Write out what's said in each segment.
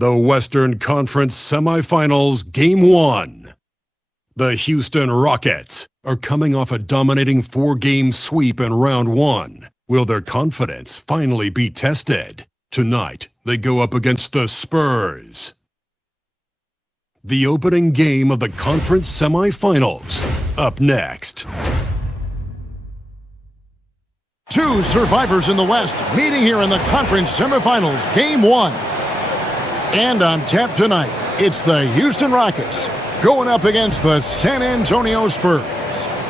The Western Conference Semifinals Game 1. The Houston Rockets are coming off a dominating 4-game sweep in Round 1. Will their confidence finally be tested? Tonight, they go up against the Spurs. The opening game of the conference semifinals. Up next. Two survivors in the West meeting here in the conference semifinals, Game 1. And on tap tonight, it's the Houston Rockets going up against the San Antonio Spurs.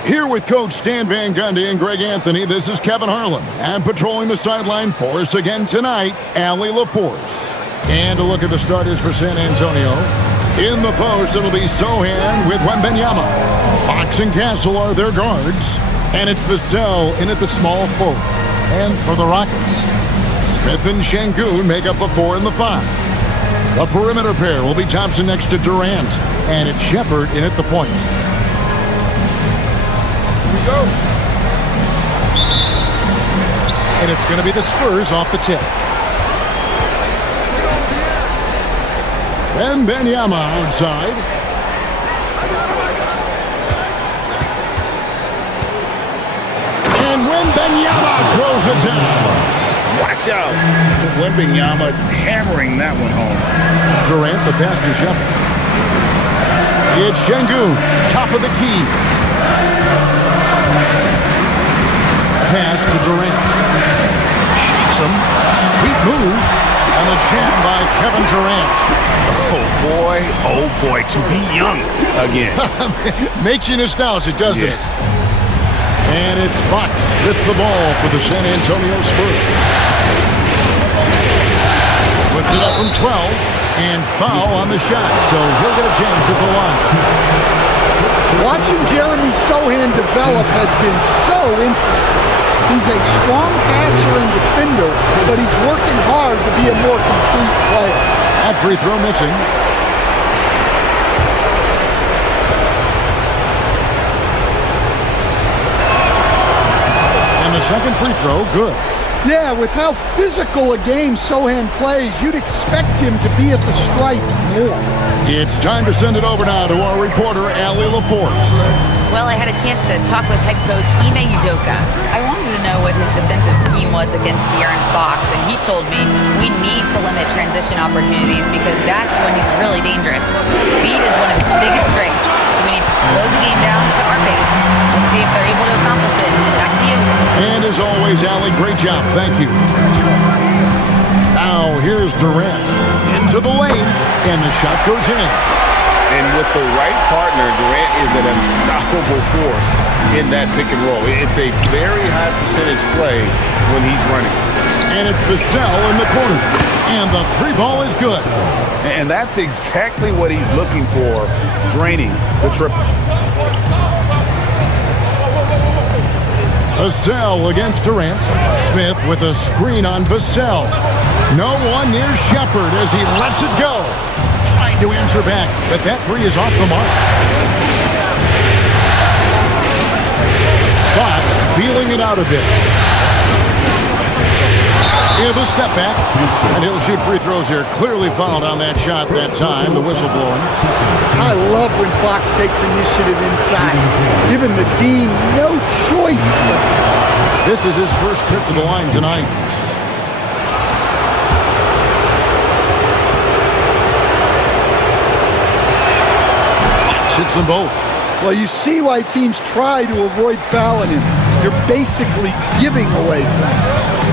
Here with Coach Stan Van Gundy and Greg Anthony, this is Kevin Harlan. And patrolling the sideline for us again tonight, Allie LaForce. And a look at the starters for San Antonio. In the post, it'll be Sohan with WEMBY. Fox and Castle are their guards. And it's Vassell in at the small forward. And for the Rockets, Smith and Şengün make up the 4 and the 5. The perimeter pair will be Thompson next to Durant. And it's Shepherd in at the point. Here we go. And it's going to be the Spurs off the tip. WEMBY outside. And WEMBY throws it down. Watch out. WEMBY hammering that one home. Durant, the pass to Shepherd. It's Şengün, top of the key. Pass to Durant. Shakes him. Sweet move. And the jam by Kevin Durant. Oh boy, to be young again. Makes you nostalgic, doesn't it? And it's Fox with the ball for the San Antonio Spurs. Puts it up from 12. And foul on the shot, so he'll get a chance at the line. Watching Jeremy Sohan develop has been so interesting. He's a strong passer and defender, but he's working hard to be a more complete player. That free throw missing. And the second free throw, good. Yeah, with how physical a game Sohan plays, you'd expect him to be at the stripe more. It's time to send it over now to our reporter, Allie LaForce. Well, I had a chance to talk with head coach Ime Udoka. I wanted to know what his defensive scheme was against De'Aaron Fox, and he told me we need to limit transition opportunities because that's when he's really dangerous. Speed is one of his biggest strengths, so we need to slow the game down to our pace. Let's see if they're able to accomplish it. Back to you. And as always, Allie, great job. Thank you. Now, here's Durant. Into the lane, and the shot goes in. And with the right partner, Durant is an unstoppable force in that pick and roll. It's a very high percentage play when he's running. And it's Vassell in the corner. And the 3 ball is good. And that's exactly what he's looking for, draining the triple. Vassell against Durant. Smith with a screen on Vassell. No one near Shepherd as he lets it go. Trying to answer back, but that 3 is off the mark. Fox feeling it out a bit. Here's the step back, and he'll shoot free throws here. Clearly fouled on that shot that time, the whistle blowing. I love when Fox takes initiative inside, giving the Dean no choice. This is his first trip to the line tonight. Fox hits them both. Well, you see why teams try to avoid fouling him. You're basically giving away fouls.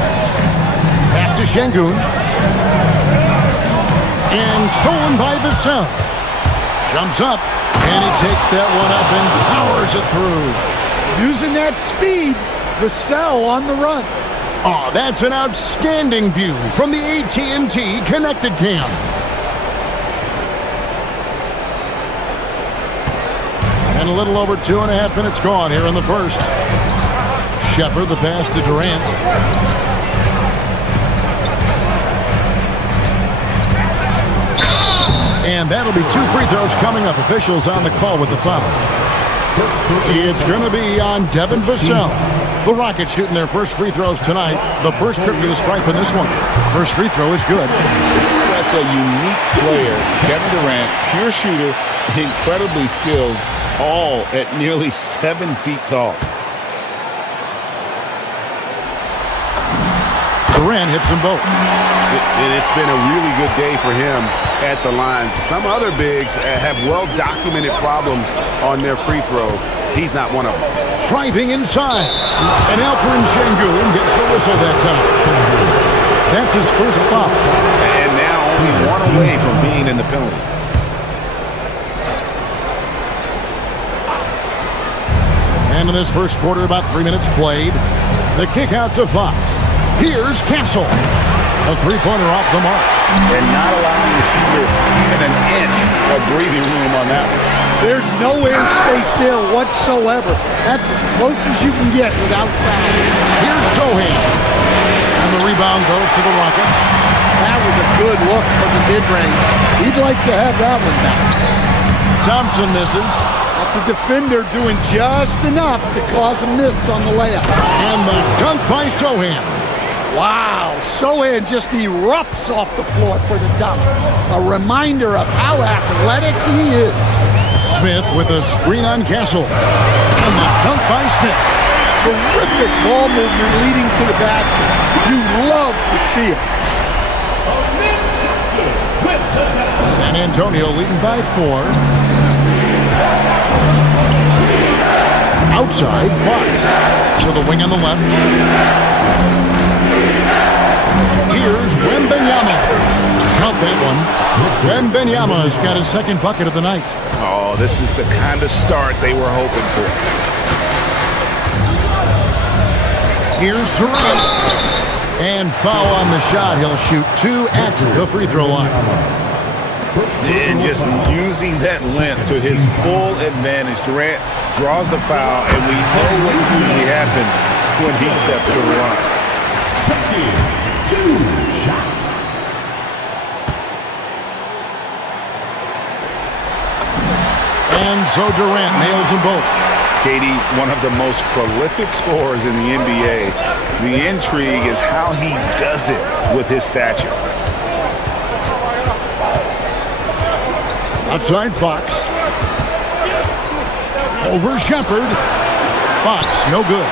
Pass to Şengün. And stolen by Vassell. Jumps up, and he takes that one up and powers it through. Using that speed, Vassell on the run. Oh, that's an outstanding view from the AT&T Connected Cam. And a little over 2.5 minutes gone here in the first. Shepherd, the pass to Durant. And that'll be 2 free throws coming up. Officials on the call with the foul. It's going to be on Devin Vassell. The Rockets shooting their first free throws tonight. The first trip to the stripe in this one. First free throw is good. It's such Such a unique player. Kevin Durant, pure shooter, incredibly skilled, all at nearly 7 feet tall. Durant hits them both. And it's been a really good day for him at the line. Some other bigs have well-documented problems on their free throws. He's not one of them. Driving inside. And Alperen Sengun gets the whistle that time. That's his first foul. And now only one away from being in the penalty. And in this first quarter, about 3 minutes played. The kick out to Fox. Here's Castle. A three-pointer off the mark. And not allowing the shooter even an inch of breathing room on that one. There's no air space there whatsoever. That's as close as you can get without foul. Here's Sohan. And the rebound goes to the Rockets. That was a good look from the mid-range. He'd like to have that one back. Thompson misses. That's a defender doing just enough to cause a miss on the layup. And the dunk by Sohan. Wow, Sohan just erupts off the floor for the dunk. A reminder of how athletic he is. Smith with a screen on Castle. And the dunk by Smith. Terrific ball movement leading to the basket. You love to see it. San Antonio leading by 4. Outside, Fox. To the wing on the left. Here's Wembenyama. Count that one. Wembenyama's got his second bucket of the night. Oh, this is the kind of start they were hoping for. Here's Durant. And foul on the shot. He'll shoot 2 at the free throw line. And just using that length to his full advantage. Durant draws the foul, and we know what usually happens when he steps to the line. 2 shots. And so Durant nails them both. Katie, one of the most prolific scorers in the NBA. The intrigue is how he does it with his stature. Outside Fox. Over Shepard. Fox, no good.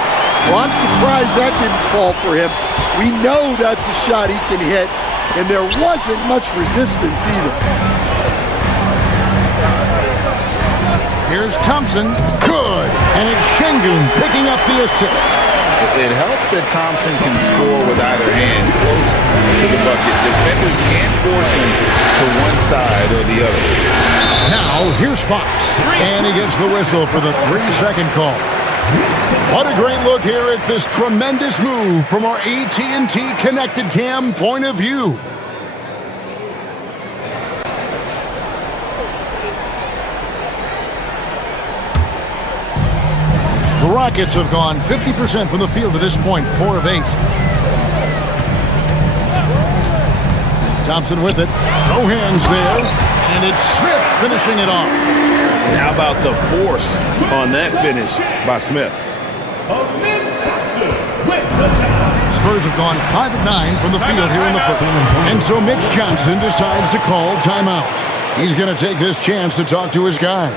Well, I'm surprised that didn't fall for him. We know that's a shot he can hit, and there wasn't much resistance either. Here's Thompson. Good. And it's Sengun picking up the assist. It helps that Thompson can score with either hand close to the bucket. Defenders can't force him to one side or the other. Now, here's Fox. And he gets the whistle for the 3-second call. What a great look here at this tremendous move from our AT&T Connected Cam point of view. The Rockets have gone 50% from the field to this point, 4 of 8. Thompson with it. No hands there. And it's Smith finishing it off. And how about the force on that finish by Smith? Spurs have gone 5 of 9 from the field here in the first. And so Mitch Johnson decides to call timeout. He's going to take this chance to talk to his guys.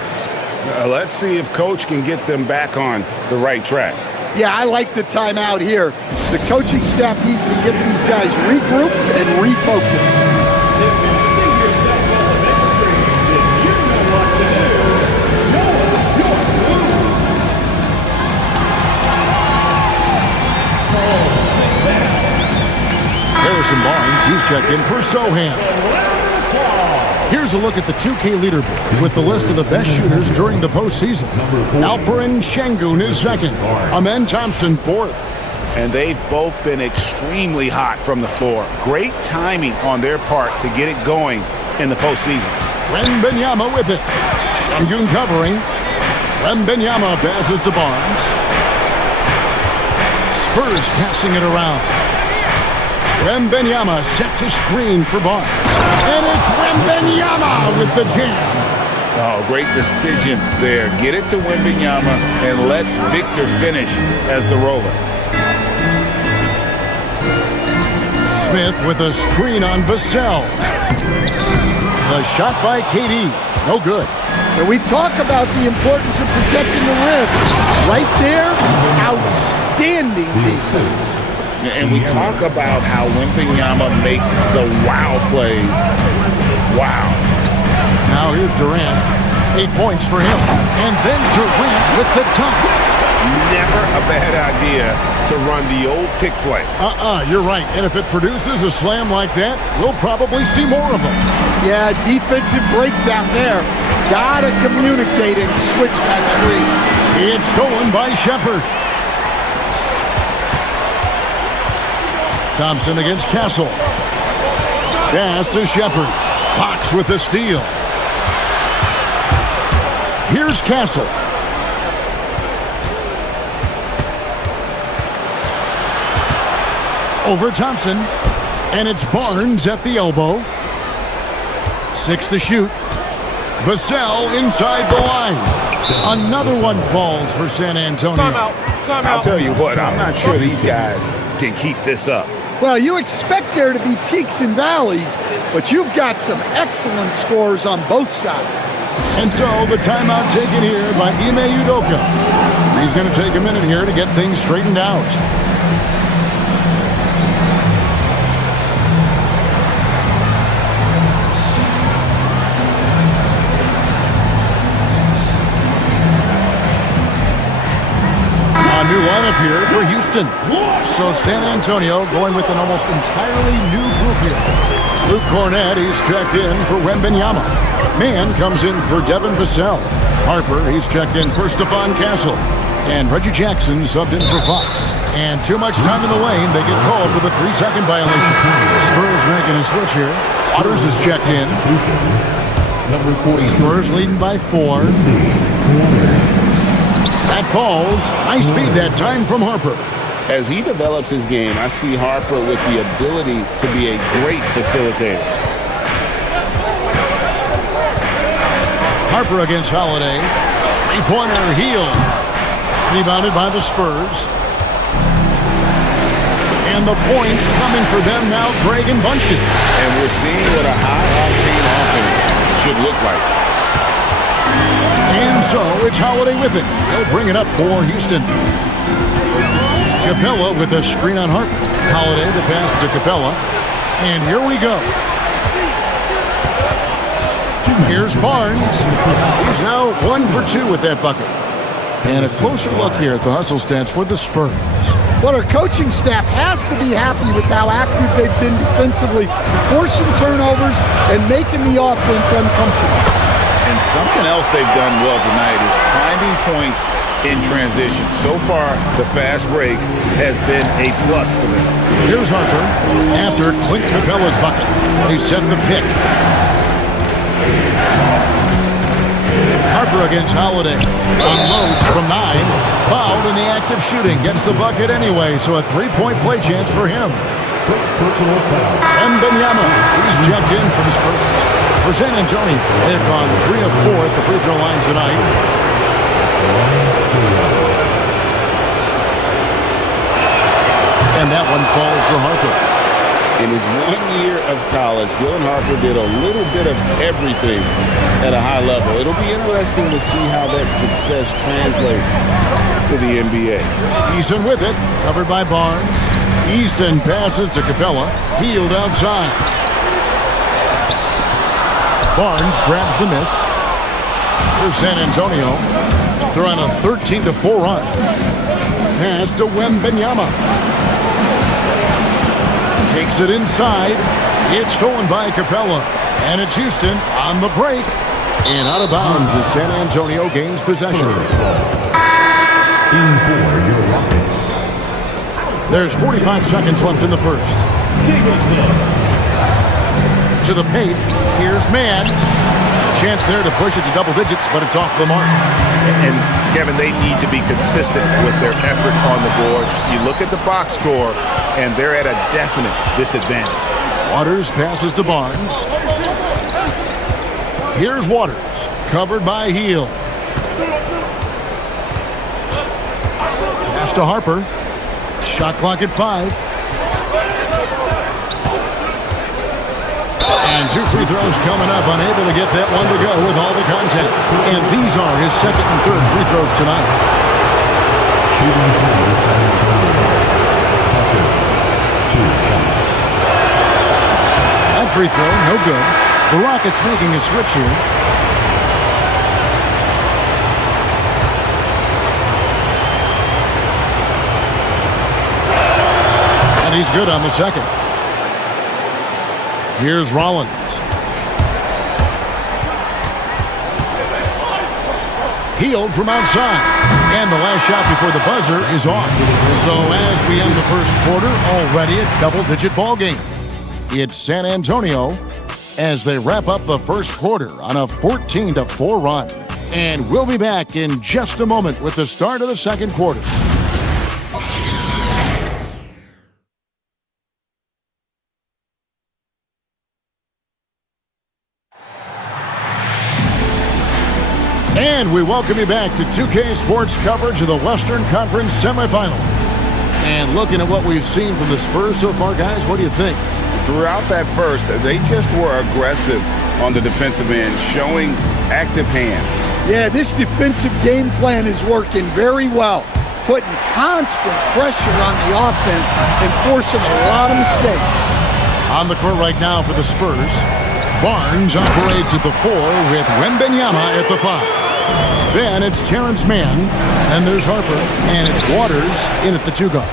Let's see if Coach can get them back on the right track. Yeah, I like the timeout here. The coaching staff needs to get these guys regrouped and refocused. Harrison Barnes, he's checked in for Sohan. Here's a look at the 2K leaderboard with the list of the best shooters during the postseason. Alperen Sengun is second. Amen Thompson fourth. And they've both been extremely hot from the floor. Great timing on their part to get it going in the postseason. Wembenyama with it. Sengun covering. Wembenyama passes to Barnes. Spurs passing it around. Wembenyama sets a screen for Barnes. And it's Wembenyama with the jam. Oh, great decision there. Get it to Wembenyama and let Victor finish as the roller. Smith with a screen on Vassell. The shot by KD. No good. And we talk about the importance of protecting the rim. Right there, outstanding defense. And we talk about how Wembanyama makes the wow plays. Wow. Now here's Durant. 8 points for him. And then Durant with the dunk. Never a bad idea to run the old pick play. You're right. And if it produces a slam like that, we'll probably see more of them. Yeah, defensive breakdown there. Gotta communicate and switch that screen. It's stolen by Shepard. Thompson against Castle. Pass to Shepard. Fox with the steal. Here's Castle. Over Thompson. And it's Barnes at the elbow. 6 to shoot. Vassell inside the line. Another one falls for San Antonio. Timeout. I'll tell you what, I'm not sure these guys can keep this up. Well, you expect there to be peaks and valleys, but you've got some excellent scores on both sides. And so the timeout taken here by Ime Udoka. He's going to take a minute here to get things straightened out. New lineup here for Houston. So San Antonio going with an almost entirely new group here. Luke Cornett, he's checked in for Wembanyama. Mann comes in for Devin Vassell. Harper, he's checked in for Stephon Castle. And Reggie Jackson subbed in for Fox. And too much time in the lane, they get called for the 3-second violation. The Spurs making a switch here. Waters is checked in. Spurs leading by 4. That falls. Nice speed that time from Harper. As he develops his game, I see Harper with the ability to be a great facilitator. Harper against Holiday. 3-pointer, heel. Rebounded by the Spurs. And the points coming for them now, Greg and Bunchen. And we're seeing what a high-octane offense should look like. And so it's Holiday with it. He'll bring it up for Houston. Capella with a screen on Harper. Holiday the pass to Capella. And here we go. Here's Barnes. He's now 1 for 2 with that bucket. And a closer look here at the hustle stats for the Spurs. Well, our coaching staff has to be happy with how active they've been defensively, forcing turnovers and making the offense uncomfortable. And something else they've done well tonight is finding points in transition. So far, the fast break has been a plus for them. Here's Harper after Clint Capella's bucket. They set the pick. Harper against Holiday. Unloads from 9. Fouled in the act of shooting. Gets the bucket anyway, so a 3-point play chance for him. Wembanyama. He's checked in for the Spurs. For San Antonio, they've gone 3 of 4 at the free throw line tonight. And that one falls for Harper. In his 1 year of college, Dylan Harper did a little bit of everything at a high level. It'll be interesting to see how that success translates to the NBA. Eason with it, covered by Barnes. Eason passes to Capella, healed outside. Barnes grabs the miss. Here's San Antonio. They're on a 13-4 run. Pass to Wembanyama. Takes it inside. It's stolen by Capella. And it's Houston on the break. And out of bounds as San Antonio gains possession. There's 45 seconds left in the first. To the paint. Here's Mann. Chance there to push it to double digits, but it's off the mark. And Kevin, they need to be consistent with their effort on the boards. You look at the box score, and they're at a definite disadvantage. Waters passes to Barnes. Here's Waters, covered by Heel. Pass to Harper. Shot clock at 5. And 2 free throws coming up, unable to get that one to go with all the contact. And these are his second and third free throws tonight. That free throw, no good. The Rockets making a switch here. And he's good on the second. Here's Rollins. Healed from outside. And the last shot before the buzzer is off. So as we end the first quarter, already a double-digit ball game. It's San Antonio as they wrap up the first quarter on a 14-4 run. And we'll be back in just a moment with the start of the second quarter. And we welcome you back to 2K Sports coverage of the Western Conference semifinals. And looking at what we've seen from the Spurs so far, guys, what do you think? Throughout that first, they just were aggressive on the defensive end, showing active hands. Yeah, this defensive game plan is working very well, putting constant pressure on the offense and forcing a lot of mistakes. On the court right now for the Spurs, Barnes operates at the 4 with Wembenyama at the 5. Then it's Terrence Mann, and there's Harper, and it's Waters in at the 2 guard.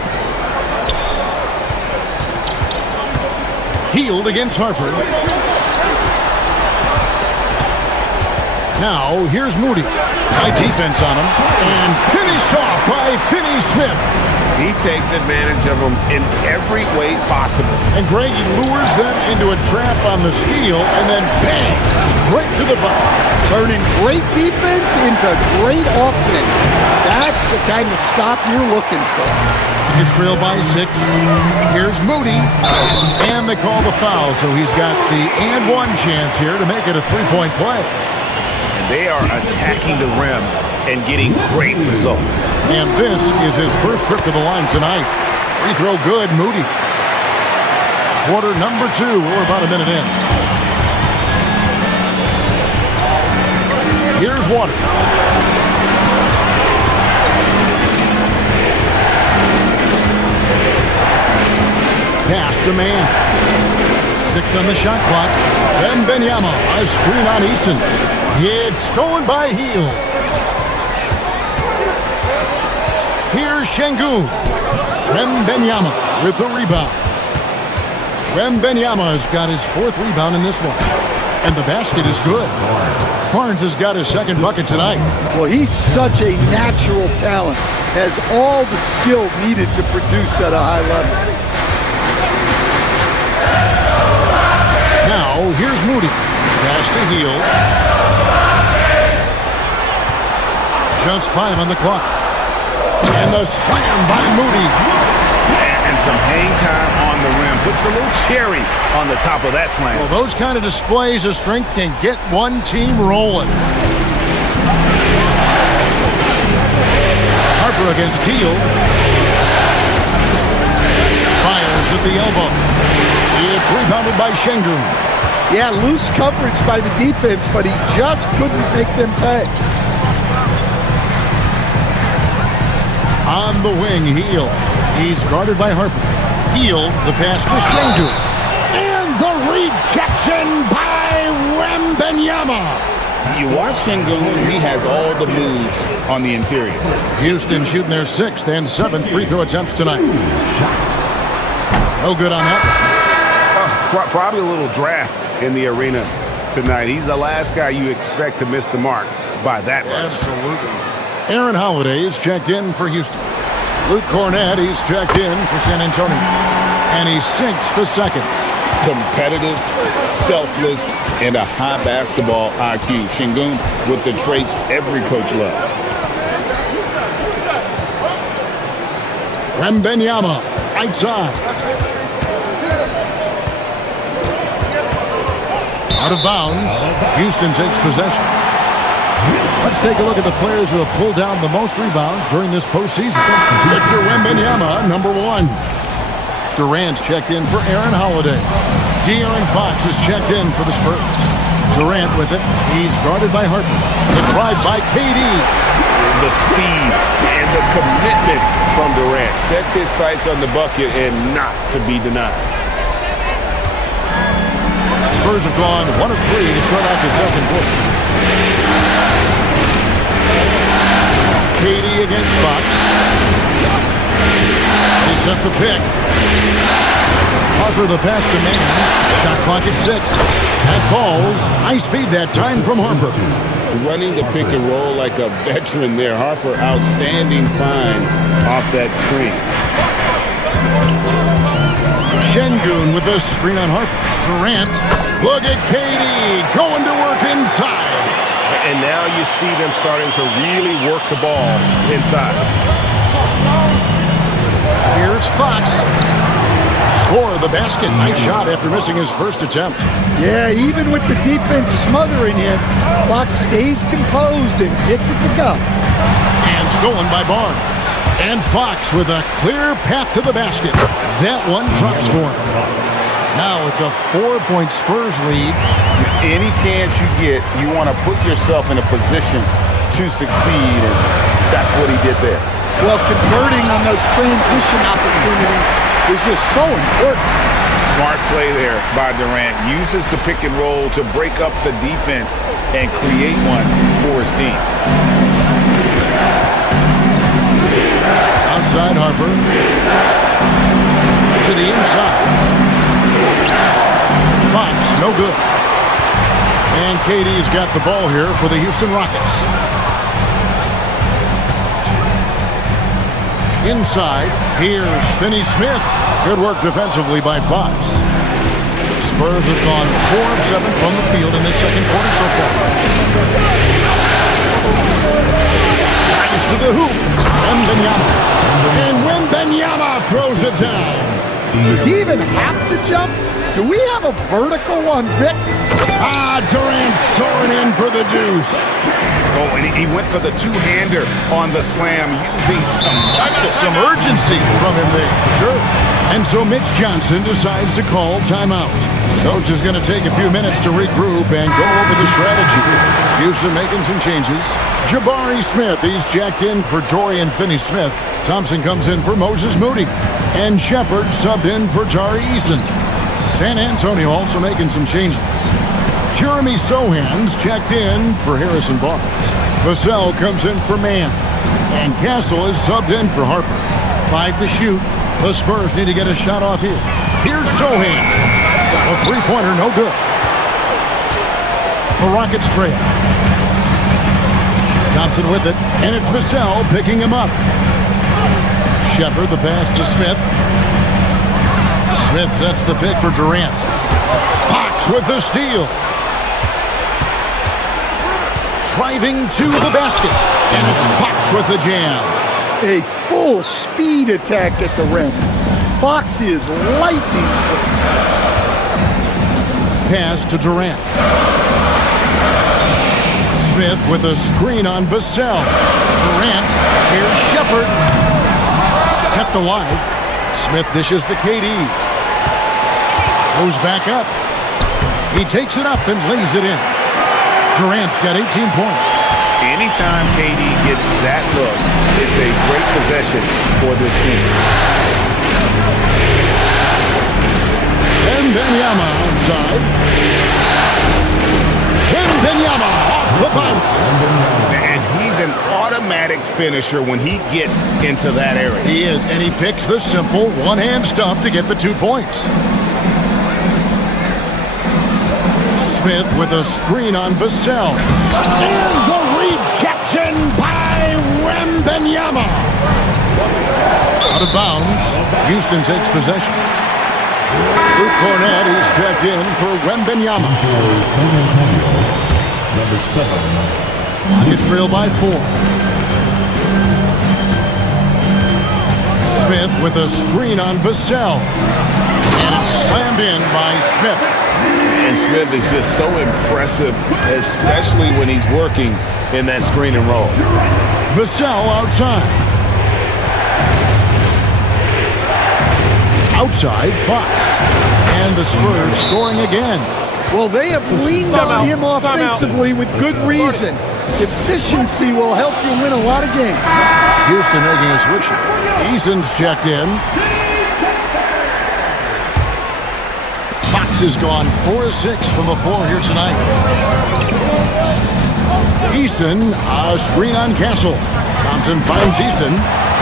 Healed against Harper. Now, here's Moody. Tight defense on him, and finished off by Finney-Smith. He takes advantage of them in every way possible. And Greg, he lures them into a trap on the steal, and then bang, right to the bottom. Turning great defense into great offense. That's the kind of stop you're looking for. It's trailed by 6. Here's Moody. And they call the foul, so he's got the and 1 chance here to make it a 3-point play. And they are attacking the rim and getting great results. And this is his first trip to the line tonight. Free throw good, Moody. Quarter number 2, we're about a minute in. Here's Waters. Pass to Mann. 6 on the shot clock. Wembenyama, a screen on Eason. It's stolen by Hield. Here's Şengün. Wembenyama with the rebound. Wembenyama has got his 4th rebound in this one. And the basket is good. Barnes has got his 2nd bucket tonight. Well, he's such a natural talent. Has all the skill needed to produce at a high level. Now, here's Moody. Pass to Hield. Just 5 on the clock. And the slam by Moody. And some hang time on the rim. Puts a little cherry on the top of that slam. Well, those kind of displays of strength can get one team rolling. Harper against Hield. Fires at the elbow. It's rebounded by Şengün. Yeah, loose coverage by the defense, but he just couldn't make them pay. On the wing, Hield. He's guarded by Harper. Hield, the pass to Şengün. And the rejection by Wembenyama. You watch Şengün, he has all the moves on the interior. Houston shooting their 6th and 7th free throw attempts tonight. No good on that. Probably a little draft in the arena tonight. He's the last guy you expect to miss the mark by that much. Absolutely. Aaron Holiday is checked in for Houston. Luke Cornett, he's checked in for San Antonio. And he sinks the 2nd. Competitive, selfless, and a high basketball IQ. Şengün with the traits every coach loves. Wembenyama, right side. Out of bounds. Houston takes possession. Let's take a look at the players who have pulled down the most rebounds during this postseason. Victor Wembanyama, number 1. Durant's checked in for Aaron Holiday. De'Aaron Fox is checked in for the Spurs. Durant with it. He's guarded by Harper. The drive by KD. The speed and the commitment from Durant sets his sights on the bucket and not to be denied. Spurs have gone 1 of 3 to start out the second quarter. KD against Fox. He set the pick. Harper the pass to Mann. Shot clock at 6. That falls. High speed that time from Harper. Running the pick and roll like a veteran there. Harper, outstanding find off that screen. Şengün with a screen on Harper. Durant. Look at KD going to work inside. And now you see them starting to really work the ball inside. Here's Fox. Score the basket. Nice shot after missing his first attempt. Yeah, even with the defense smothering him, Fox stays composed and gets it to go. And stolen by Barnes. And Fox with a clear path to the basket. That one drops for him. Now it's a 4-point Spurs lead. Any chance you get, you want to put yourself in a position to succeed, and that's what he did there. Well, converting on those transition opportunities is just so important. Smart play there by Durant. Uses the pick and roll to break up the defense and create one for his team. Outside Harper. To the inside. Fox, no good. And KD's got the ball here for the Houston Rockets. Inside, here's Finney Smith. Good work defensively by Fox. Spurs have gone 4 of 7 from the field in this second quarter so far. Nice to the hoop. Wembenyama. And Wembenyama throws it down. Does he even have to jump? Do we have a vertical on Vic? Durant soaring in for the deuce. Oh, and he went for the two-hander on the slam, using some urgency from him there. Sure. And so Mitch Johnson decides to call timeout. Coach is going to take a few minutes to regroup and go over the strategy. Houston making some changes. Jabari Smith, he's jacked in for Dorian Finney-Smith. Thompson comes in for Moses Moody. And Shepard subbed in for Tari Eason. San Antonio also making some changes. Jeremy Sohan's checked in for Harrison Barnes. Vassell comes in for Mann. And Castle is subbed in for Harper. 5 to shoot. The Spurs need to get a shot off here. Here's Sohan. A three-pointer, no good. The Rockets trail. Thompson with it. And it's Vassell picking him up. Shepard the pass to Smith. Smith sets the pick for Durant. Fox with the steal. Driving to the basket. And it's Fox with the jam. A full speed attack at the rim. Fox is lightning quick. Pass to Durant. Smith with a screen on Vassell. Durant. Here's Shepard. Kept alive. Smith dishes to KD. Goes back up. He takes it up and lays it in. Durant's got 18 points. Anytime KD gets that look, it's a great possession for this team. Wembenyama outside. Wembenyama off the bounce. And he's an automatic finisher when he gets into that area. He is, and he picks the simple one-hand stuff to get the 2 points. Smith with a screen on Vassell. And the rejection by Wembenyama. Out of bounds. Houston takes possession. Luke Cornett, he's checked in for Wembenyama. Number 7. Rockets trail by 4. Smith with a screen on Vassell. And it's slammed in by Smith. And Smith is just so impressive, especially when he's working in that screen and roll. Vassell outside. Outside, Fox. And the Spurs scoring again. Well, they have leaned on him offensively with good reason. Efficiency will help you win a lot of games. Houston making a switch here. Eason's checked in. Fox has gone 4 of 6 from the floor here tonight. Eason, a screen on Castle. Thompson finds Eason,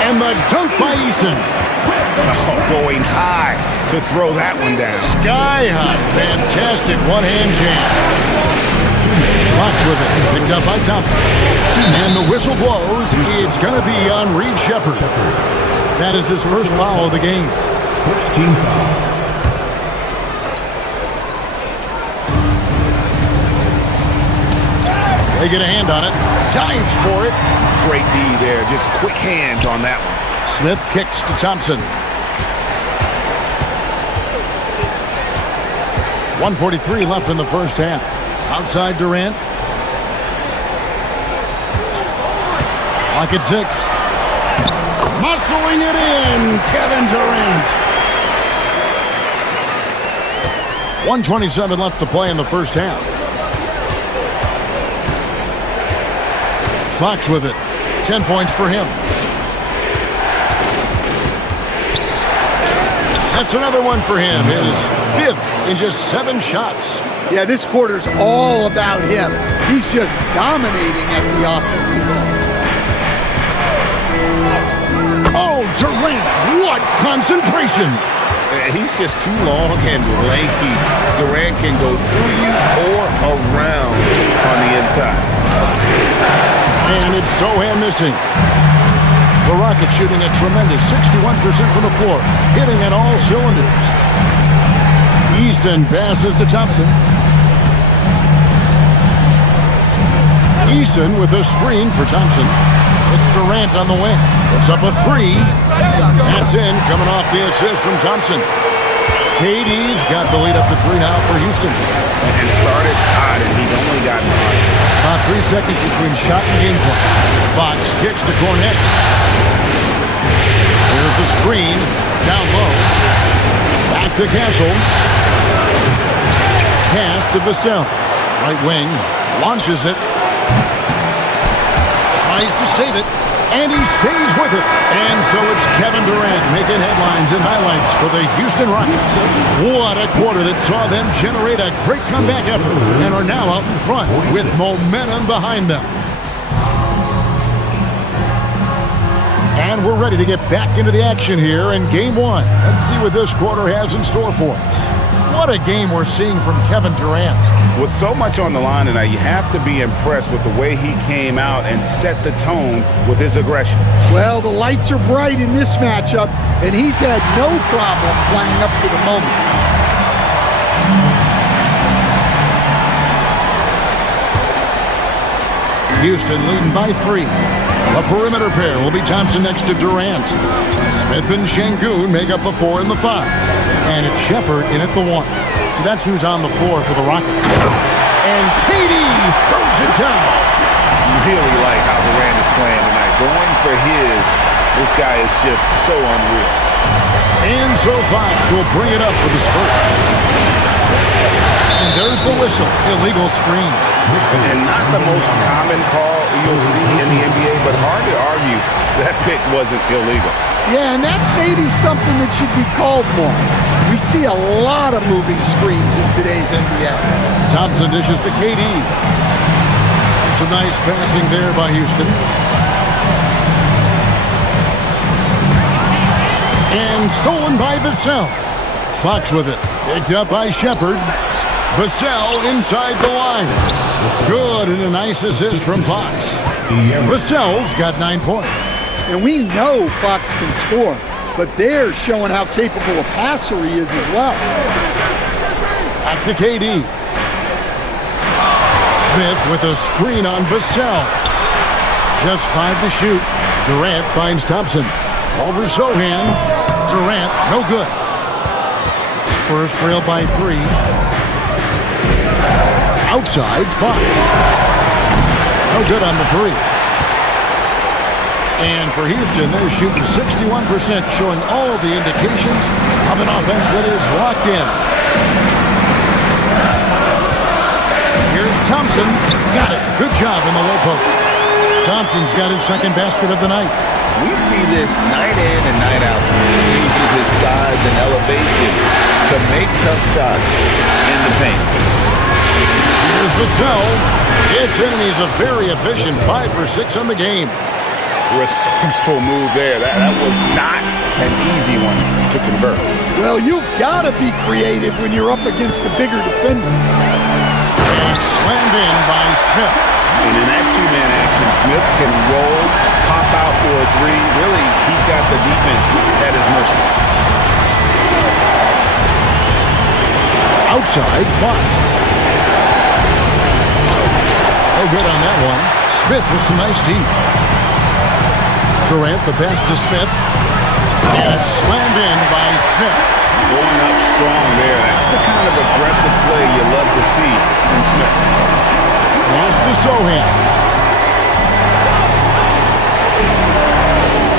and the dunk by Eason. Oh, going high to throw that one down. Sky high. Fantastic one-hand jam. Fox with it. Picked up by Thompson. And the whistle blows. It's going to be on Reed Shepherd. That is his first foul of the game. First team foul. They get a hand on it. Dives for it. Great D there. Just quick hands on that one. Smith kicks to Thompson. 1:43 left in the first half. Outside Durant. Lock at 6. Muscling it in. Kevin Durant. 1:27 left to play in the first half. Fox with it. 10 points for him. That's another one for him. His 5th in just 7 shots. Yeah, this quarter's all about him. He's just dominating at the offensive end. Oh, Durant, what concentration. He's just too long and lanky. Durant can go through you or around on the inside. And it's Sohan missing. The Rockets shooting a tremendous 61% from the floor, hitting at all cylinders. Eason passes to Thompson. Eason with a screen for Thompson. It's Durant on the wing. It's up a 3. That's in, coming off the assist from Thompson. KD's got the lead up to 3 now for Houston. And started hot, and he's only gotten hot. About 3 seconds between shot and game point. Fox kicks to Cornette. Here's the screen. Down low. Back to Castle. Pass to Vassell. Right wing. Launches it. Tries to save it. And he stays with it. And so it's Kevin Durant making headlines and highlights for the Houston Rockets. What a quarter that saw them generate a great comeback effort and are now out in front with momentum behind them. And we're ready to get back into the action here in Game 1. Let's see what this quarter has in store for us. What a game we're seeing from Kevin Durant. With so much on the line tonight, you have to be impressed with the way he came out and set the tone with his aggression. Well, the lights are bright in this matchup, and he's had no problem playing up to the moment. Houston leading by 3. The perimeter pair will be Thompson next to Durant. Smith and Şengün make up the 4 and the 5. And it's Shepherd in at the 1. So that's who's on the floor for the Rockets. And KD throws it down. Really like how Durant is playing tonight. Going for his, this guy is just so unreal. And so Fox will bring it up for the Spurs. And there's the whistle. Illegal screen. And not the most common call you'll see in the NBA, but hard to argue that pick wasn't illegal. Yeah, and that's maybe something that should be called more. We see a lot of moving screens in today's NBA. Thompson dishes to KD. Some nice passing there by Houston. And stolen by Vassell. Fox with it. Picked up by Shepherd. Vassell inside the line. Good, and a nice assist from Fox. Vassell's got 9 points. And we know Fox can score, but they're showing how capable a passer he is as well. Back to KD. Smith with a screen on Vassell. Just 5 to shoot. Durant finds Thompson. Over Sohan. Durant, no good. Spurs trail by 3. Outside, Fox. No good on the 3. And for Houston, they're shooting 61%, showing all the indications of an offense that is locked in. Here's Thompson. Got it. Good job in the low post. Thompson's got his second basket of the night. We see this night in and night out. He uses his size and elevation to make tough shots in the paint. Here's the cell. It's in, and he's a very efficient 5 for 6 on the game. Resourceful move there. That was not an easy one to convert. Well, you've got to be creative when you're up against a bigger defender. And slammed in by Smith. And in that two-man action, Smith can roll, pop out for a three. Really, he's got the defense at his mercy. Outside, Fox. Oh, good on that one. Smith with some nice deep. Durant, the pass to Smith. And it's slammed in by Smith. Going up strong there. That's the kind of aggressive play you love to see from Smith. Pass to Sohan.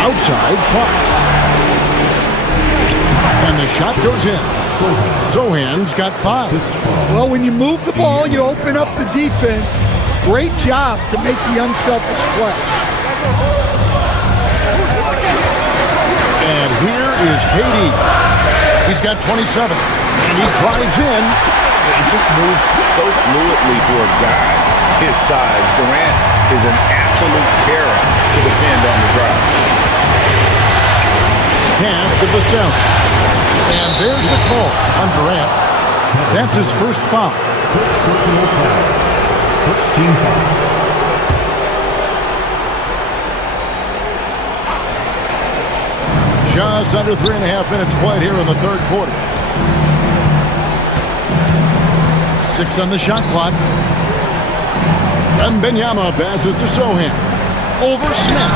Outside, Fox. And the shot goes in. Sohan's got 5. Well, when you move the ball, you open up the defense. Great job to make the unselfish play. And here is KD. He's got 27. And he drives in. He just moves so fluidly for a guy his size. Durant is an absolute terror to defend on the drive. Pass to Vassell. And there's the call on Durant. That's his first foul. Personal foul. First team foul. Just under 3.5 minutes played here in the third quarter. 6 on the shot clock. Wembanyama passes to Sohan. Over Smith.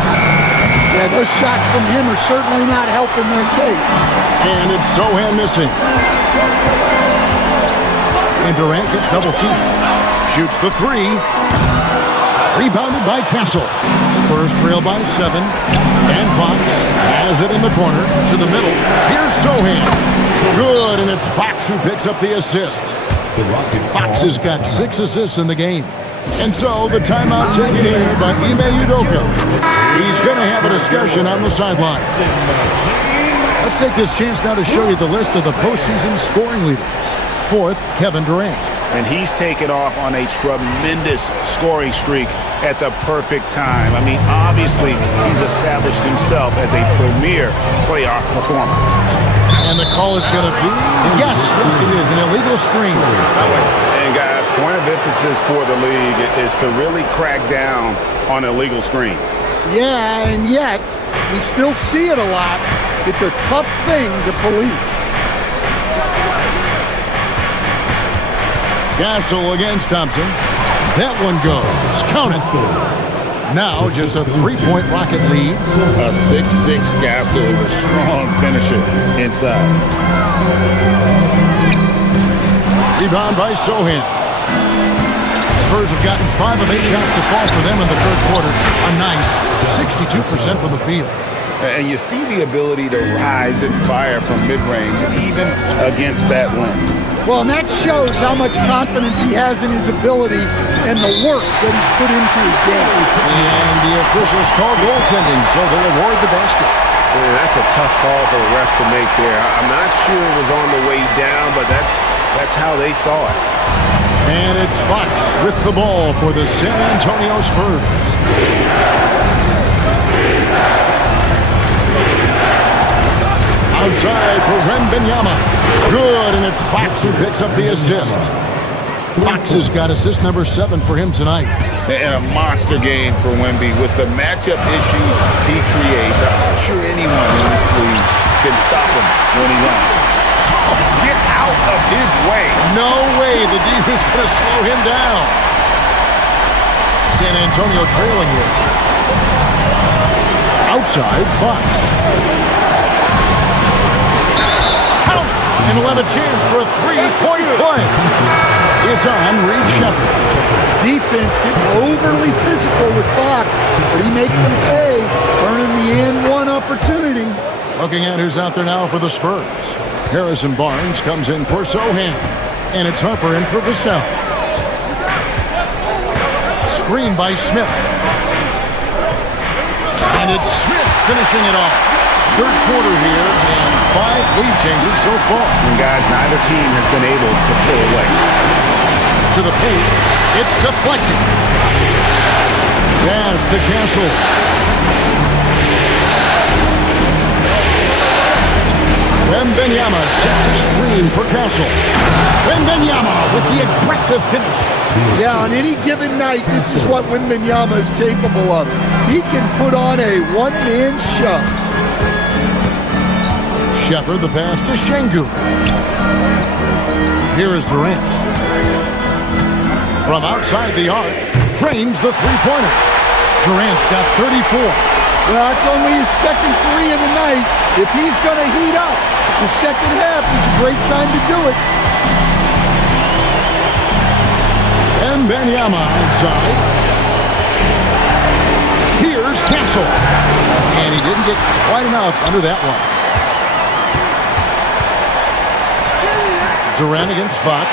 Yeah, those shots from him are certainly not helping their case. And it's Sohan missing. And Durant gets double teamed. Shoots the 3. Rebounded by Castle. Spurs trail by 7. And Fox has it in the corner to the middle. Here's Sohan. Good, and it's Fox who picks up the assist. Fox has got 6 assists in the game. And so the timeout taken here by Ime Udoka. He's going to have a discussion on the sideline. Let's take this chance now to show you the list of the postseason scoring leaders. 4th, Kevin Durant. And he's taken off on a tremendous scoring streak at the perfect time. I mean, obviously, he's established himself as a premier playoff performer. And the call is going to be, yes, it is, an illegal screen. And guys, point of emphasis for the league is to really crack down on illegal screens. Yeah, and yet, we still see it a lot. It's a tough thing to police. Castle against Thompson. That one goes. Count it. Now just a 3-point Rocket lead. A 6'6" Castle is a strong finisher inside. Rebound by Sohan. Spurs have gotten 5 of 8 shots to fall for them in the third quarter. A nice 62% from the field. And you see the ability to rise and fire from mid-range, even against that length. Well, and that shows how much confidence he has in his ability and the work that he's put into his game. And the officials call goaltending, so they'll award the basket. Yeah, that's a tough call for the refs to make there. I'm not sure it was on the way down, but that's how they saw it. And it's Fox with the ball for the San Antonio Spurs. Outside for Wembanyama. Good, and it's Fox who picks up the assist. Fox has got assist number 7 for him tonight. And a monster game for Wemby with the matchup issues he creates. I'm not sure anyone in this league can stop him when he's on. Get out of his way. No way the D is going to slow him down. San Antonio trailing here. Outside, Fox. And we'll have a chance for a 3-point play. It's on Reed Shepherd. Defense getting overly physical with Fox, but he makes them pay, burning Looking at who's out there now for the Spurs. Harrison Barnes comes in for Sohan. And it's Harper in for Vassell. Screen by Smith. And it's Smith finishing it off. Third quarter here, and 5 lead changes so far. And guys, neither team has been able to pull away. To the paint, it's deflected. Pass to Castle. Wembenyama sets the screen for Castle. Wembenyama with the aggressive finish. Yeah, on any given night, this is what Wembenyama is capable of. He can put on a one-man show. Shepard the pass to Şengün. Here is Durant. From outside the arc, trains the three-pointer. Durant's got 34. Well, it's only his second 3 of the night. If he's going to heat up, the second half is a great time to do it. Wembenyama outside. Here's Castle. And he didn't get quite enough under that one. Durant against Fox.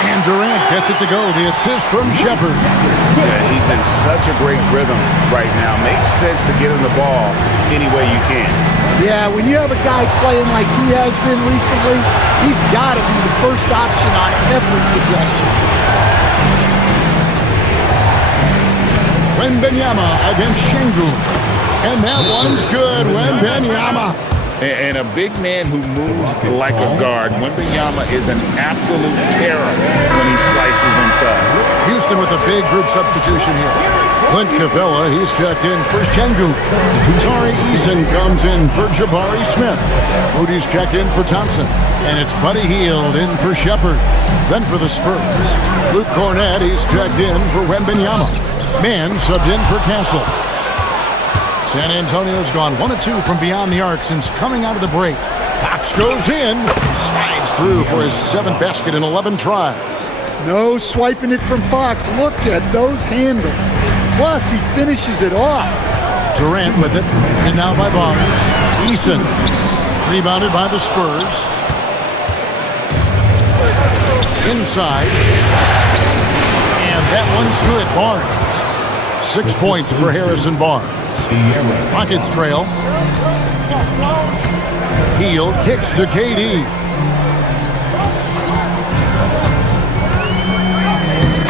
And Durant gets it to go. The assist from Shepard. Yeah, he's in such a great rhythm right now. Makes sense to get him the ball any way you can. Yeah, when you have a guy playing like he has been recently, he's got to be the first option on every possession. Wembenyama against Şengün. And that one's good. Wembenyama. And a big man who moves like a guard. Wembenyama is an absolute terror when he slices inside. Houston with a big group substitution here. Clint Capella, he's checked in for Şengün. Tari Eason comes in for Jabari Smith. Moody's checked in for Thompson. And it's Buddy Hield in for Shepard. Then for the Spurs, Luke Cornett, he's checked in for Wembenyama. Mann subbed in for Castle. San Antonio's gone 1 of 2 from beyond the arc since coming out of the break. Fox goes in, slides through for his 7th basket in 11 tries. No swiping it from Fox. Look at those handles. Plus, he finishes it off. Durant with it, and now by Barnes. Eason, rebounded by the Spurs. Inside. And that one's good. Barnes. 6 points for Harrison Barnes. Rockets trail. Hield kicks to KD.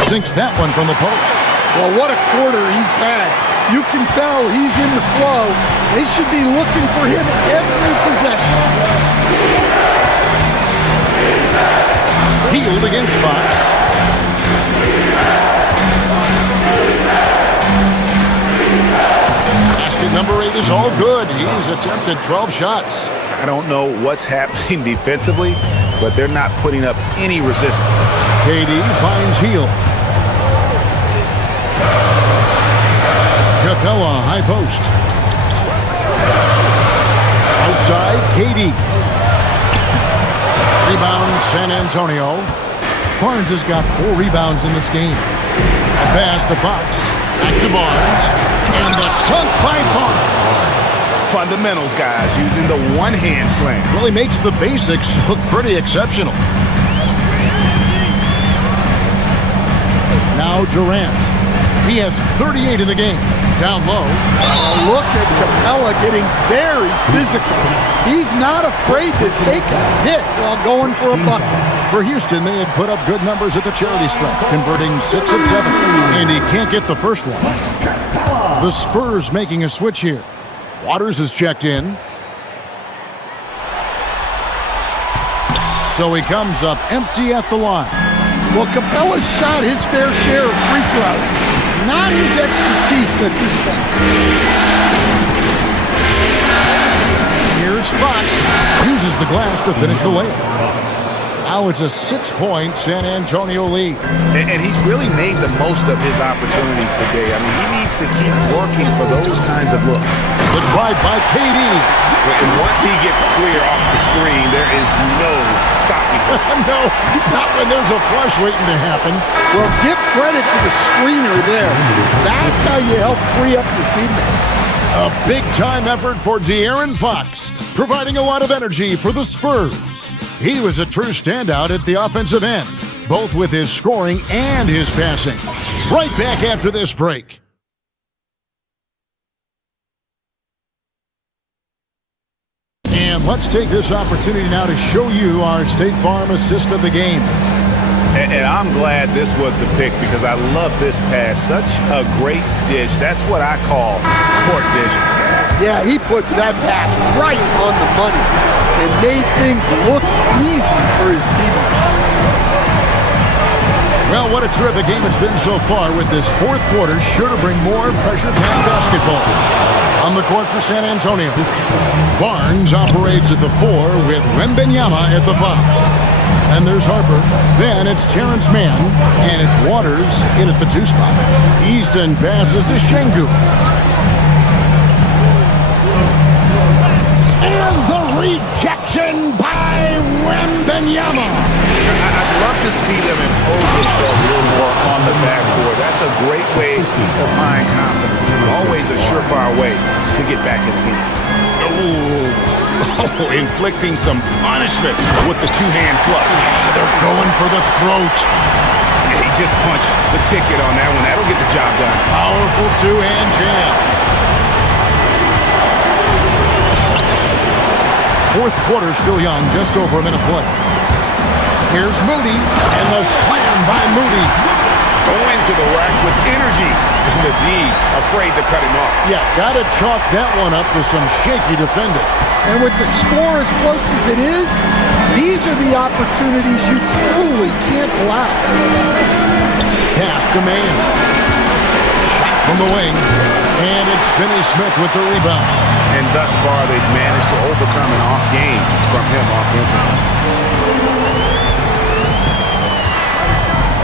Sinks that one from the post. Well, what a quarter he's had. You can tell he's in the flow. They should be looking for him every possession. Hield against Fox. Basket number 8 is all good. He's attempted 12 shots. I don't know what's happening defensively, but they're not putting up any resistance. KD finds Hield. Capella, high post. Outside, KD. Rebound, San Antonio. Barnes has got 4 rebounds in this game. A pass to Fox. Back to Barnes. And the dunk by Barnes. Fundamentals, guys, using the one-hand slam. Really makes the basics look pretty exceptional. Now Durant. He has 38 in the game. Down low. Look at Capella getting very physical. He's not afraid to take a hit while going for a bucket. For Houston, they had put up good numbers at the charity stripe, converting 6 of 7. And he can't get the first one. The Spurs making a switch here. Waters is checked in. So he comes up empty at the line. Well, Capella's shot his fair share of free throws. Not his expertise at this point. Here's Fox. Uses the glass to finish the layup. Now it's a 6-point San Antonio lead. And he's really made the most of his opportunities today. I mean, he needs to keep working for those kinds of looks. The drive by KD. And once he gets clear off the screen, there is no stopping him. No, not when there's a flush waiting to happen. Well, give credit to the screener there. That's how you help free up your teammates. A big-time effort for De'Aaron Fox. providing a lot of energy for the Spurs. He was a true standout at the offensive end, both with his scoring and his passing. Right back after this break. And let's take this opportunity now to show you our State Farm assist of the game. And I'm glad this was the pick because I love this pass. Such a great dish. That's what I call court vision. Yeah, he puts that pass right on the money and made things look easy for his teammates. Well, what a terrific game it's been so far, with this fourth quarter sure to bring more pressure-packed basketball. On the court for San Antonio, Barnes operates at the 4 with WEMBY at the 5. And there's Harper. Then it's Terrence Mann, and it's Waters in at the 2 spot. Easton passes to Şengün. And the rejection by WEMBY. I'd love to see them impose themselves a little more on the backboard. That's a great way to find confidence. Always a surefire way to get back in the game. Oh, inflicting some punishment with the two-hand flush. They're going for the throat. He just punched the ticket on that one. That'll get the job done. Powerful two-hand jam. Fourth quarter still young, just over a minute play. Here's Moody, and the slam by Moody. Going to the rack with energy. And the D afraid to cut him off. Yeah, got to chalk that one up to some shaky defending. And with the score as close as it is, these are the opportunities you truly can't allow. Pass to Mann. Shot from the wing. And it's Finney-Smith with the rebound. And thus far, they've managed to overcome an off game from him offensively.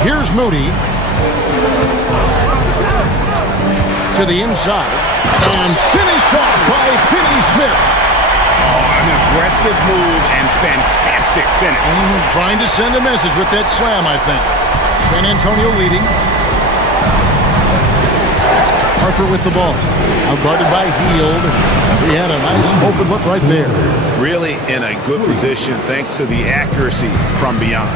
Here's Moody. To the inside. And finished off by Finney-Smith. Oh, an aggressive move and fantastic finish. Trying to send a message with that slam, I think. San Antonio leading. Harper with the ball. Now guarded by Hield. He had a nice open look right there. Really in a good position thanks to the accuracy from beyond.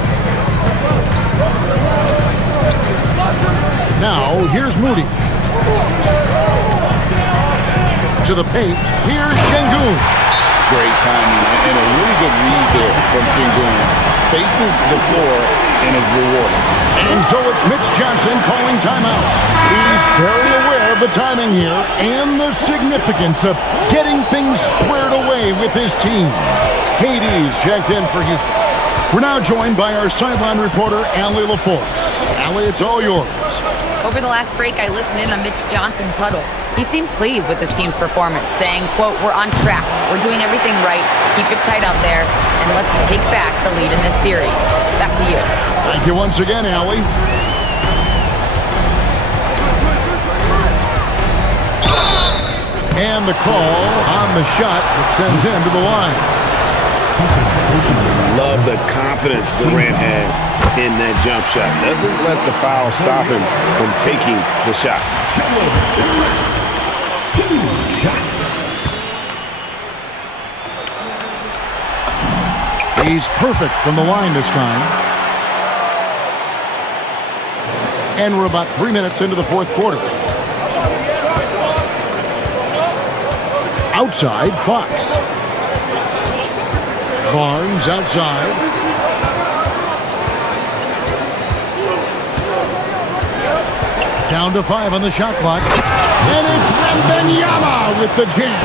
Now, here's Moody. To the paint. Here's Şengün. Great timing and a really good read there from Şengün. Spaces the floor and is rewarded. And so it's Mitch Johnson calling timeout. He's very aware of the timing here and the significance of getting things squared away with his team. KD's checked in for Houston. We're now joined by our sideline reporter, Allie LaForce. Allie, it's all yours. Over the last break, I listened in on Mitch Johnson's huddle. He seemed pleased with his team's performance, saying, quote, "We're on track. We're doing everything right. Keep it tight out there, and let's take back the lead in this series." Back to you. Thank you once again, Allie. And the call on the shot that sends him to the line. Love the confidence Durant has in that jump shot. Doesn't let the foul stop him from taking the shot. He's perfect from the line this time. And we're about 3 minutes into the fourth quarter. Outside, Fox. Barnes outside. Down to 5 on the shot clock. And it's WEMBY with the jam.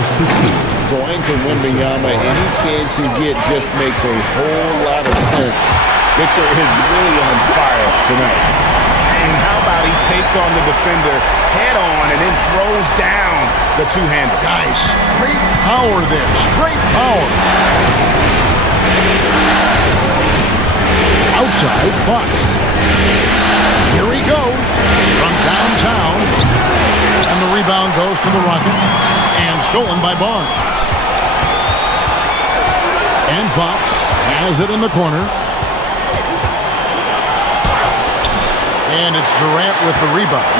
Going to WEMBY, any chance you get just makes a whole lot of sense. Victor is really on fire tonight. And how about he takes on the defender head on and then throws down the two-hander. Guys, straight power there. Straight power. Outside, Fox. Here he goes from downtown. And the rebound goes to the Rockets. And stolen by Barnes. And Fox has it in the corner. And it's Durant with the rebound.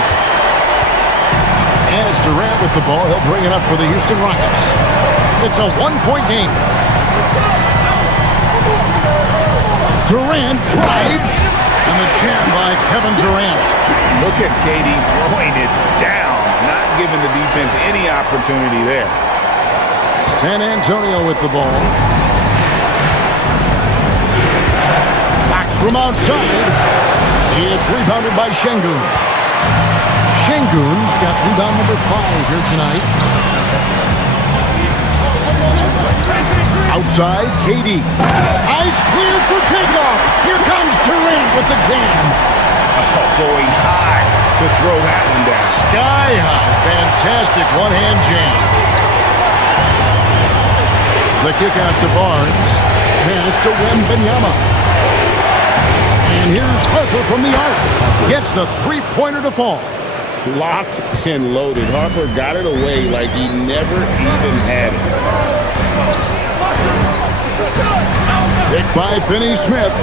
And it's Durant with the ball. He'll bring it up for the Houston Rockets. It's a one-point game. Durant drives, and the jam by Kevin Durant. Look at KD throwing it down, not giving the defense any opportunity there. San Antonio with the ball. Back from outside. It's rebounded by Şengün. Şengün's got rebound number 5 here tonight. Outside, KD. Eyes cleared for takeoff. Here comes Durant with the jam. Oh, going high to throw that one down. Sky high. Fantastic one-hand jam. The kick out to Barnes. Pass to WEMBY. And here's Harper from the arc. Gets the three-pointer to fall. Locked and loaded. Harper got it away like he never even had it. Picked by Finney-Smith.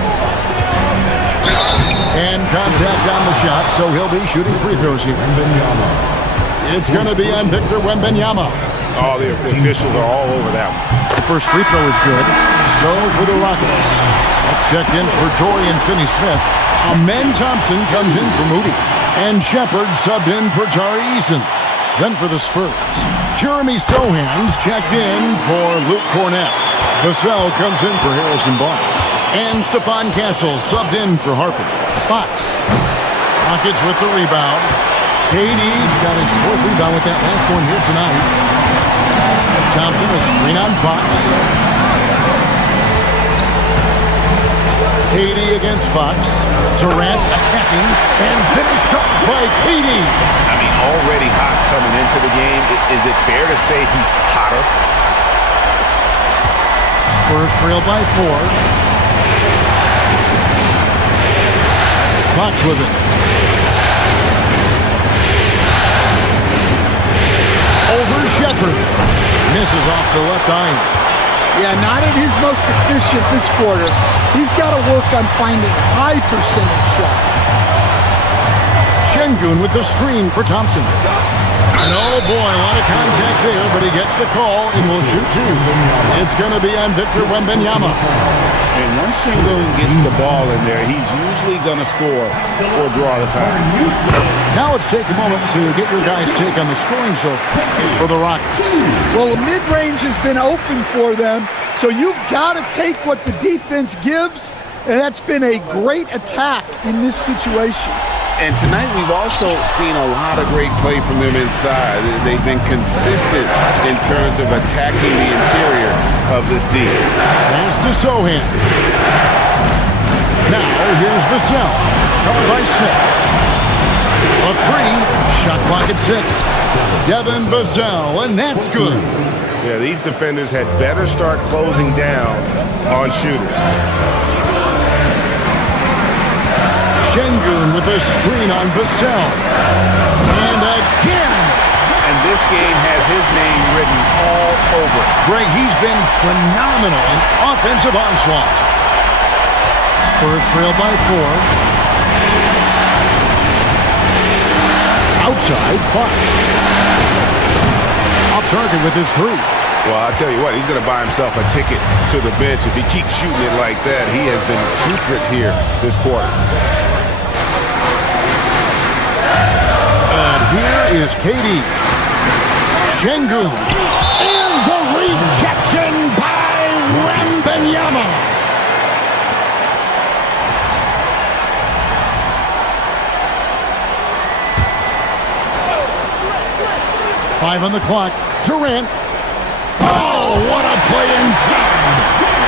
And contact on the shot, so he'll be shooting free throws here. It's going to be on Victor Wembanyama. Oh, the officials are all over that one. The first free throw is good. So for the Rockets. Let's check in for Dorian Finney-Smith. Amen Thompson comes in for Moody. And Shepard subbed in for Tari Eason. Then for the Spurs, Jeremy Sohan's checked in for Luke Cornett. Vassell comes in for Harrison Barnes. And Stephon Castle subbed in for Harper. Fox. Rockets with the rebound. KD's got his 4th rebound with that last one here tonight. Thompson, a screen on Fox. KD against Fox. Durant attacking and finished up by KD. I mean, already hot coming into the game. Is it fair to say he's hotter? Spurs trail by 4. Fox with it. Over Shepard. Misses off the left iron. Yeah, not at his most efficient this quarter. He's got to work on finding high percentage shots. Şengün with the screen for Thompson. And oh boy, a lot of contact there, but he gets the call and will shoot 2. It's going to be on Victor Wembanyama. And once Şengün gets the ball in there, he's usually going to score or draw the foul. Now let's take a moment to get your guys' take on the scoring so far for the Rockets. Well, the mid-range has been open for them, so you've got to take what the defense gives, and that's been a great attack in this situation. And tonight we've also seen a lot of great play from them inside. They've been consistent in terms of attacking the interior of this D. Pass to Sohan. Now here's Vassell, covered by Smith. A 3, shot clock at 6. Devin Vassell, and that's good. Yeah, these defenders had better start closing down on shooters. Şengün with a screen on Vassell. And again. And this game has his name written all over it. Greg, he's been phenomenal in offensive onslaught. Spurs trail by 4. Outside, Fox. Off target with his 3. Well, I'll tell you what, he's going to buy himself a ticket to the bench. If he keeps shooting it like that, he has been putrid here this quarter. And here is KD. Şengün. And the rejection by Wembanyama. Five on the clock. Durant. Oh, what a play inside.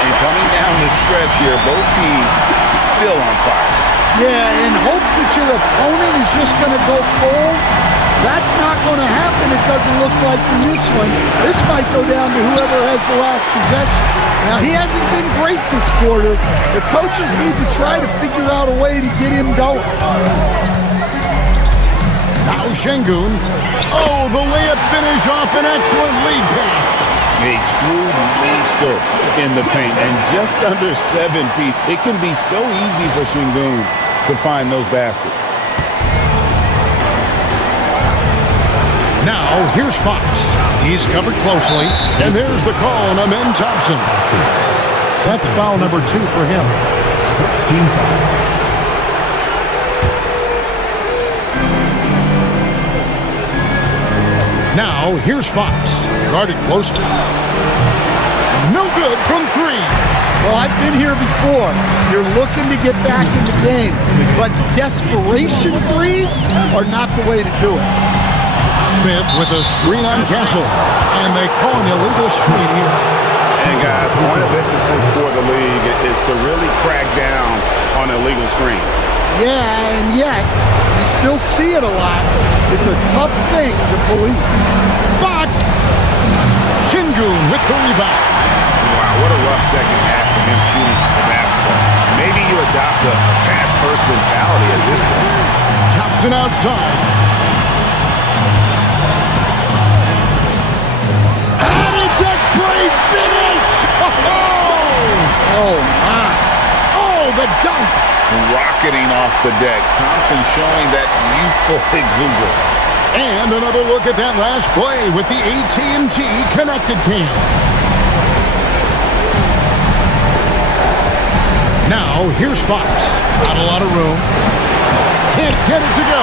And coming down the stretch here, both teams still on fire. Yeah, in hopes that your opponent is just going to go cold. That's not going to happen, it doesn't look like in this one. This might go down to whoever has the last possession. Now, he hasn't been great this quarter. The coaches need to try to figure out a way to get him going. Now Şengün. Oh, the layup finish off an excellent lead pass. A true monster in the paint, and just under 7 feet. It can be so easy for Şengün to find those baskets. Now, here's Fox. He's covered closely. And there's the call on Amen Thompson. That's foul number 2 for him. Team foul. Now, here's Fox. Guarded closely. No good from 3. Well, I've been here before. You're looking to get back in the game, but desperation threes are not the way to do it. Smith with a screen on Castle. And they call an illegal screen here. And guys, point of emphasis for the league is to really crack down on illegal screens. Yeah, and yet, you still see it a lot. It's a tough thing to police. Fox! Shingun with the rebound. Wow, what a rough second half for him shooting the basketball. Maybe you adopt a pass-first mentality at this point. Thompson outside. And it's a great finish! Oh, my. Oh, the dunk! Rocketing off the deck. Thompson showing that youthful exuberance. And another look at that last play with the AT&T connected cam. Now, here's Fox. Not a lot of room. Can't get it to go.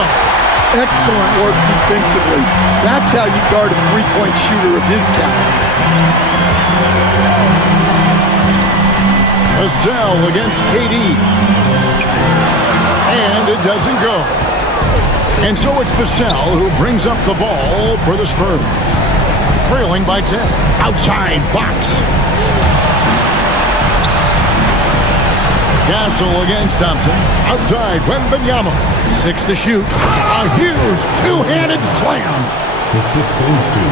Excellent work defensively. That's how you guard a three-point shooter of his caliber. Vassell against KD. And it doesn't go. And so it's Vassell who brings up the ball for the Spurs. Trailing by 10. Outside, Fox. Castle against Thompson. Outside, Wembanyama. 6 to shoot. A huge two-handed slam. Assist goes to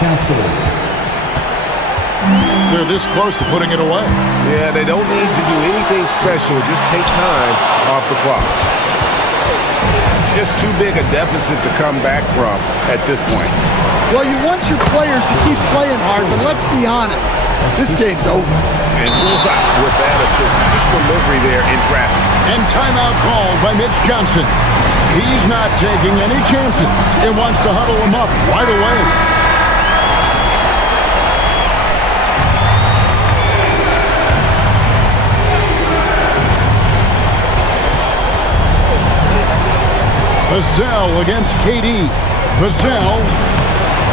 Castle. They're this close to putting it away. Yeah, they don't need to do anything special. Just take time off the clock. Just too big a deficit to come back from at this point. Well, you want your players to keep playing hard, but let's be honest. This game's over. And bullseye with that assist. Nice delivery there in traffic. And timeout called by Mitch Johnson. He's not taking any chances and wants to huddle him up right away. Vassell against KD. Vassell.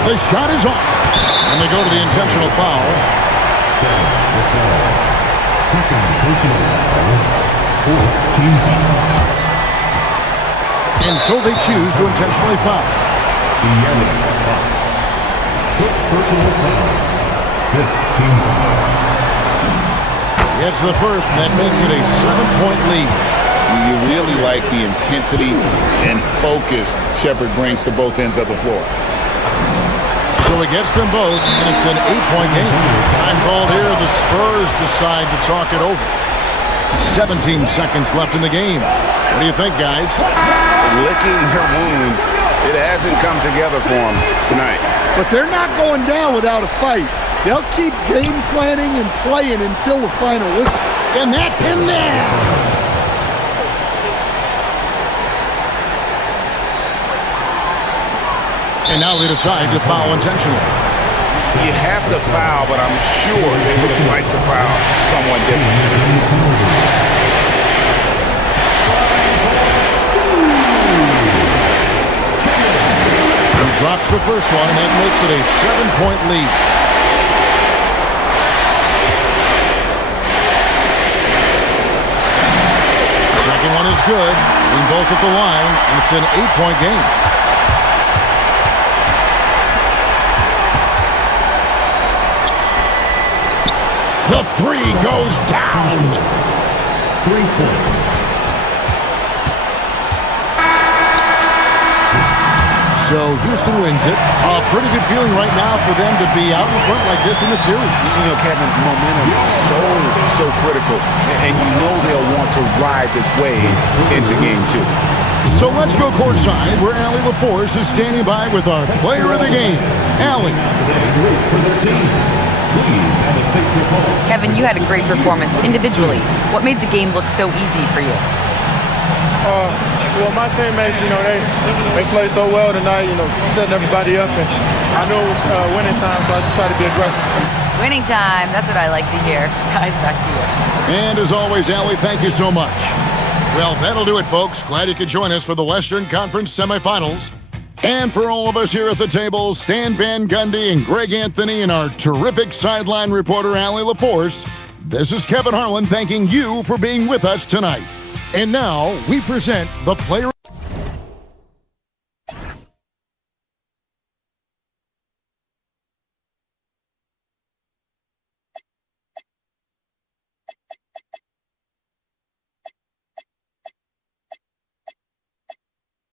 The shot is off. And they go to the intentional foul. Second personal foul. Fourth team foul. And so they choose to intentionally foul. Fox. First personal foul. Fifth team foul. Gets the first, and that makes it a 7-point lead. You really like the intensity and focus Shepherd brings to both ends of the floor. So he gets them both, and it's an 8-point game. Time called here. The Spurs decide to talk it over. 17 seconds left in the game. What do you think, guys? Licking their wounds. It hasn't come together for them tonight. But they're not going down without a fight. They'll keep game planning and playing until the final whistle. And that's in there! And now they decide to foul intentionally. You have to foul, but I'm sure they would have liked to foul someone different. He drops the first one, and that makes it a 7-point lead. Second one is good. Being both at the line, and it's an 8-point game. The three goes down. 3 points. So Houston wins it. A pretty good feeling right now for them to be out in front like this in the series. You know, Kevin, momentum is so critical, and you know they'll want to ride this wave into game 2. So let's go courtside where Allie LaForce is standing by with our player of the game. Allie. Kevin, you had a great performance individually. What made the game look so easy for you? Well, my teammates, they played so well tonight, setting everybody up. And I know it was winning time, so I just try to be aggressive. Winning time. That's what I like to hear. Guys, back to you. And as always, Allie, thank you so much. Well, that'll do it, folks. Glad you could join us for the Western Conference semifinals. And for all of us here at the table, Stan Van Gundy and Greg Anthony and our terrific sideline reporter, Allie LaForce, this is Kevin Harlan thanking you for being with us tonight. And now we present the player